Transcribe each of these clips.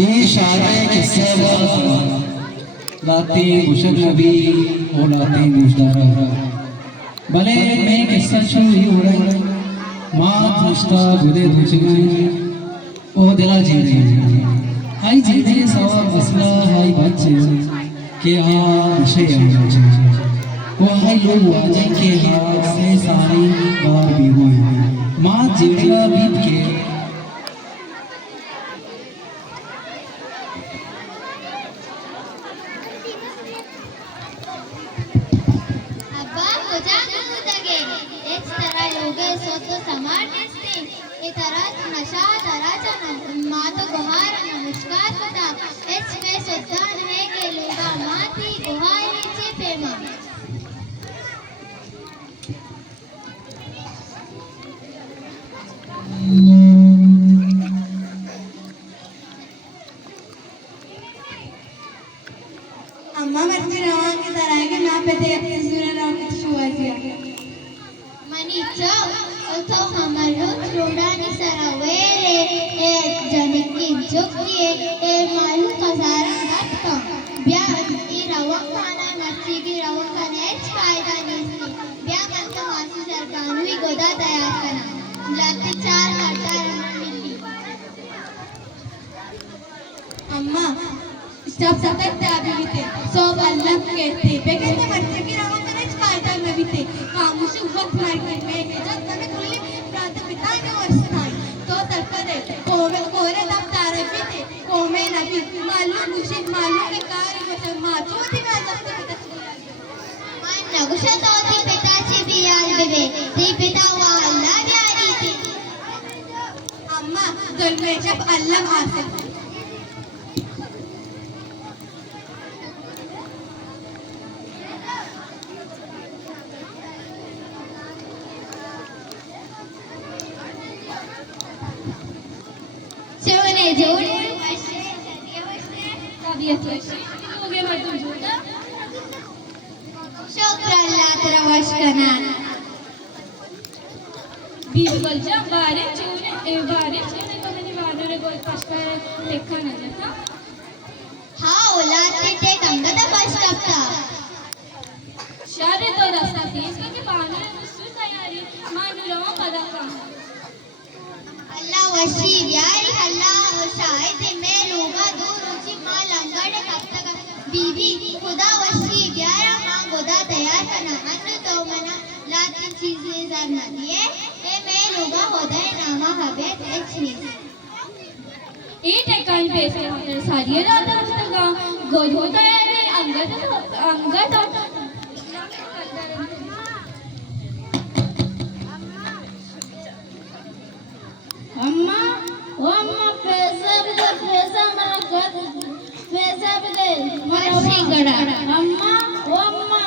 ये शायर किस्से लाते मुशक नबी और लाते मुश्तारा भले मैं किस्सा छू ही उड़े मात मुश्ता बुदे दुचगई ओ दिला जी हाई जी सवा मसला हाई बच्चे के नशे वो हाई लोग आजे के हाथ से सारी बार भी हुए मात जीवला बीत के अम्मा मर्जी रवा के तरह के ना पे थे अपने सूरन और कुछ हुआ दिया मनी चो तो हमारो रोडानी सरावेले ए जनिकी जुकिए ए मालू कसारा मत का ब्या ई रवा खाना नची की रवा का नेच फायदा नहीं ब्या करता मासी सरकार हुई गोदा तैयार करना लगते 4 घंटा मिली अम्मा जब सतत त्यागी थे सो अल्लाह कहते बेगते मर्जी की रवा का नेच फायदा में भी थे खामोश वक्त भर के में जब तने खुली प्रात पिता ने वर्षाई तो तरपदे कोरे तब तारे भी थे कोमे नबी मालूम मुझे मालूम के कार्य को माचो थी मैं जब तक मन नगुशा तो ती पिताची बियाल बेबे ती पिता वा अल्लाह प्यारी थी अम्मा जुल्म जब अल्लाह आसिफ जोड़े शुक्र अल्लाह तेरा वश करना बीरबल जब बारिश तो मैंने वानरे को पछता देखा न जाता हाँ औलाद ते कंगदा बस कपता शारे तो रास्ता तेज के वानरे दूसरी तैयारी मानुरों पदा का अल्लाह वशी यारी अल्लाह शायद मैं लोगा दूर रुचि मां लंगड़ कब तक बीबी खुदा वशी यारा मां गोदा तैयार करना अन्न तो मना लाती चीजें जरना दिए ए मैं लोगा होदा नामा हबे एचनी ए टेकान पैसे हमारे सारी रात तक गोधो तैयारी अंगद अम्मा वो अम्मा पैसा मेरा कर पैसा भी दे मरसी गड़ा अम्मा वो अम्मा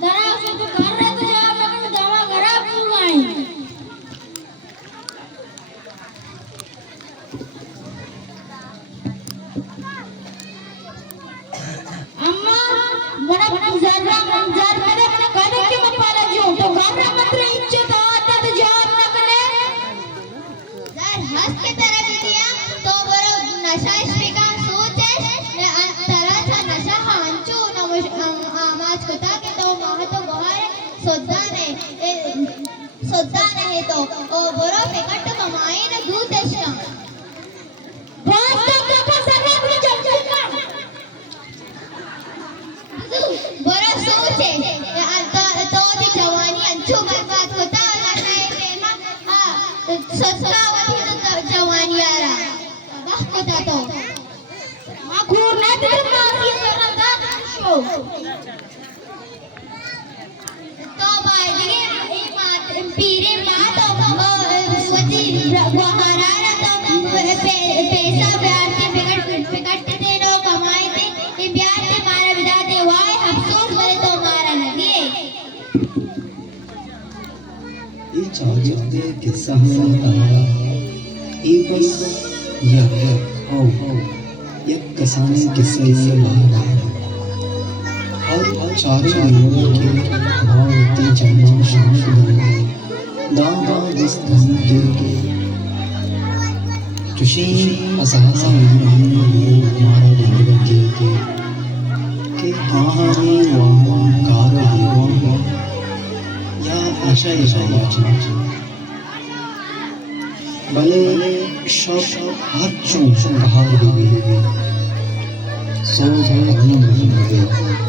तेरा से तो कर रहे तो जा मैं दवा करा क्यों आई अम्मा बड़ा जार मेरे कहने के मत पाला जो तो घर मत रही इज्जत आते तो जाब न कने हंस के तरह दिया तो बरो नशा स्पीका सोच है तरह था नशा हांचो आवाज कथा के तो मह तो बहार सोद्दा ने तो ओ बरो पेकट कमाई न दूध देशना बहुत तो सरवा को जल्दी का बरो सोच है तो दी जवानी अंचो बर्बाद होता नशा प्रेमा हां सोचता जवानी आ रहा वाह खुदा तो मां खूर ना तेरे मासी करता शो तो बाजी ये मात पीरे मां तो वजी वहारा तो पैसा ब्याज के पिकट दे नो कमाई थे ये ब्याज से मारा विदा दे वाय अफसोस करे तो मारा न दिए ये चाहते किस्सा है बस यह कसाने किस्से से बाहर और चारों लोगों के भावती जन्म शांत दादा इस धन के तुशी असा मारा बंदगी के आहारी वामा कार वामा या आशा इशावाची भले शौक हाथ चूं बाहर भी सो आनंद